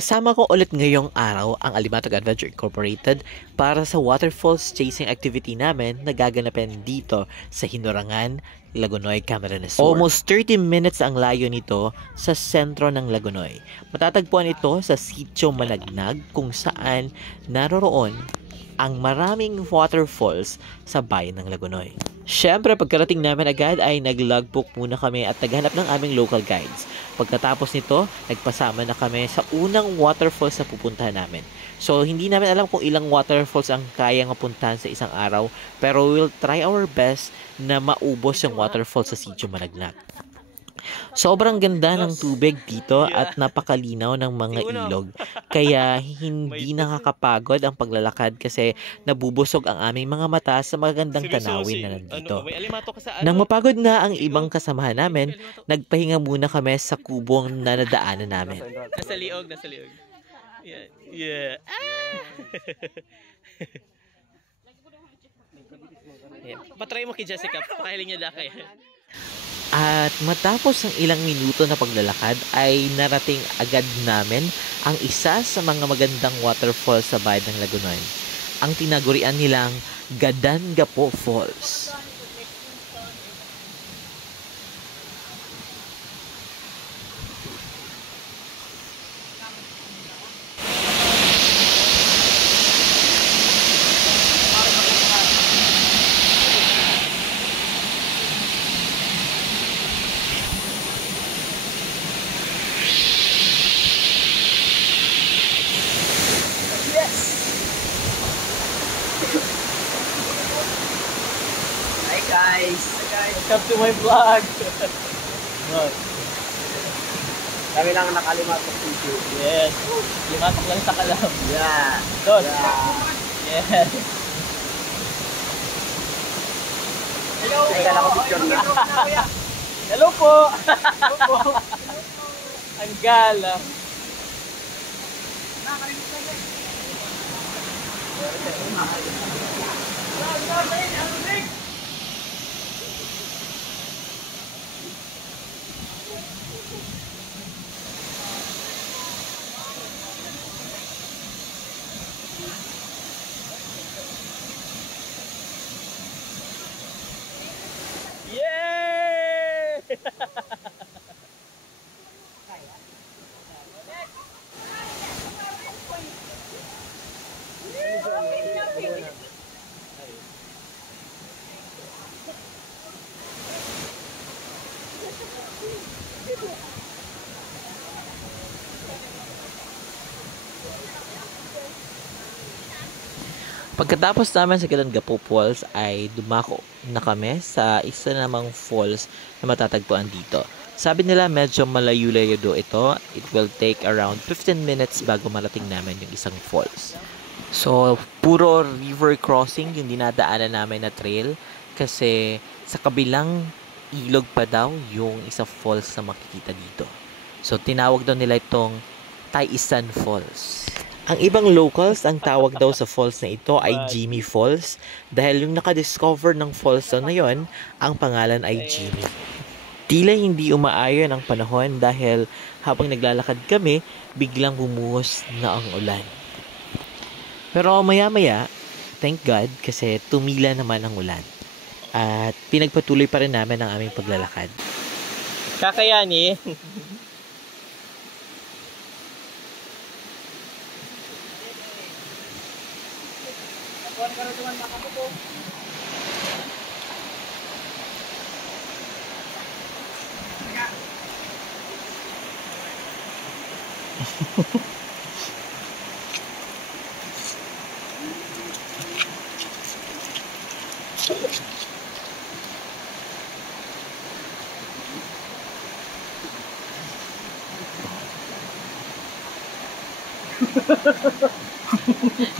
Kasama ko ulit ngayong araw ang Alimatog Adventure Incorporated para sa waterfalls chasing activity namin na gaganapin dito sa Hinurangan, Lagonoy, Camarines Sur. Almost 30 minutes ang layo nito sa sentro ng Lagonoy. Matatagpuan ito sa Sitio Managnag kung saan naroroon ang maraming waterfalls sa bayan ng Lagonoy. Siyempre, pagkarating namin agad ay nag-logbook muna kami at naghanap ng aming local guides. Pagkatapos nito, nagpasama na kami sa unang waterfalls na pupuntahan namin. So, hindi namin alam kung ilang waterfalls ang kayang mapuntahan sa isang araw, pero we'll try our best na maubos yung waterfalls sa Sitio Managnag. Sobrang ganda ng tubig dito at napakalinaw ng mga ilog. Kaya hindi nakakapagod ang paglalakad kasi nabubusog ang aming mga mata sa magagandang tanawin na nandito. Nang mapagod na ang ibang kasamahan namin, nagpahinga muna kami sa kubong na nadaanan namin. Nasa liog. Yeah. Patry mo kay Jessica, pakahiling niya daka yan. At matapos ng ilang minuto na paglalakad ay narating agad namin ang isa sa mga magandang waterfall sa bayan ng Lagonoy. Ang tinagurian nilang Gadangapo Falls. Guys, welcome to my vlog. Kami lang nakalimatok video. Yes. Limatok lang sa kalam. Yeah. Doon. Yeah. Yes. Hello. Ay, kala ko picture na. Hello po. Ang gala. Yay! Pagkatapos naman sa Gadangapo Falls ay dumako na kami sa isa namang falls na matatagpuan dito. Sabi nila medyo malayo-layo do ito. It will take around 15 minutes bago marating namin yung isang falls. So, puro river crossing yung dinadaanan namin na trail kasi sa kabilang ilog pa daw yung isa falls na makikita dito. So, tinawag daw nila itong Taisan Falls. Ang ibang locals, ang tawag daw sa falls na ito ay Jimmy Falls dahil yung nakadiscover ng falls na yon, ang pangalan ay Jimmy. Tila hindi umaayon ang panahon dahil habang naglalakad kami, biglang bumuhos na ang ulan. Pero maya-maya, thank God kasi tumila naman ang ulan. At pinagpatuloy pa rin namin ang aming paglalakad. Kakayanin.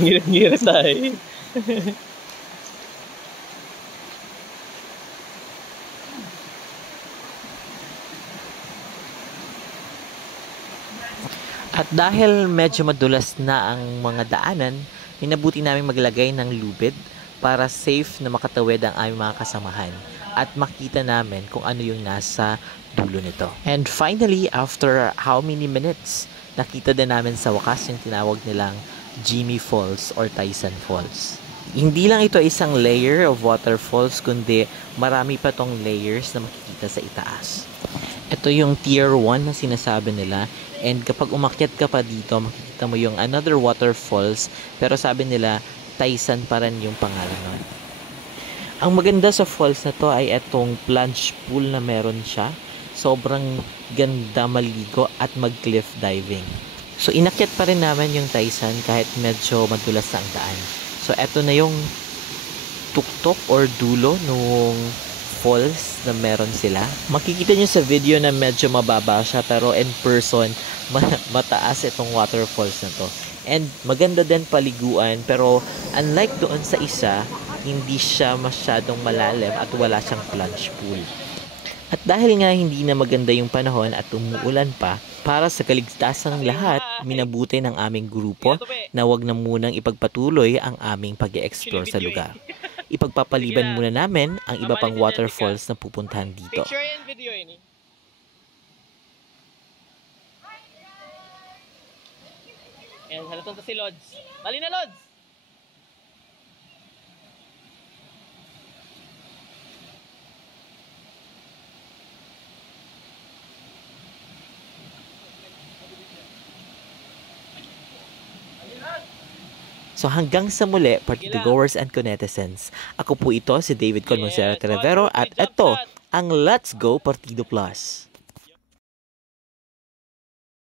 Ngira-ngira tayo. At dahil medyo madulas na ang mga daanan, minabuti namin maglagay ng lubid para safe na makatawid ang aming mga kasamahan at makita namin kung ano yung nasa dulo nito. And finally, after how many minutes, nakita din namin sa wakas yung tinawag nilang Jimmy Falls or Tyson Falls. Hindi lang ito isang layer of waterfalls, kundi marami pa tong layers na makikita sa itaas. Ito yung tier 1 na sinasabi nila, and kapag umakyat ka pa dito, makikita mo yung another waterfalls, pero sabi nila Tyson pa rin yung pangalan nun. Ang maganda sa falls na to ay itong plunge pool na meron siya. Sobrang ganda maligo at mag-cliff diving. So inakyat pa rin naman yung Tyson kahit medyo madulas na ang daan. So eto na yung tuktok or dulo nung falls na meron sila. Makikita nyo sa video na medyo mababa siya, pero in person mataas itong waterfalls na to. And maganda din paliguan, pero unlike doon sa isa, hindi siya masyadong malalim at wala siyang plunge pool. At dahil nga hindi na maganda yung panahon at umuulan pa, para sa kaligtasan ng lahat, minabuti ng aming grupo na wag na munang ipagpatuloy ang aming pag-e-explore sa lugar. Ipagpapaliban muna namin ang iba pang waterfalls na pupuntahan dito. Picture and video yun. Ayan, halatong to si Lods. Dali na, Lods! So hanggang sa muli, Partido Goers and Conetizens. Ako po ito, si David Conmonsera Trevero, at ito ang Let's Go Partido Plus.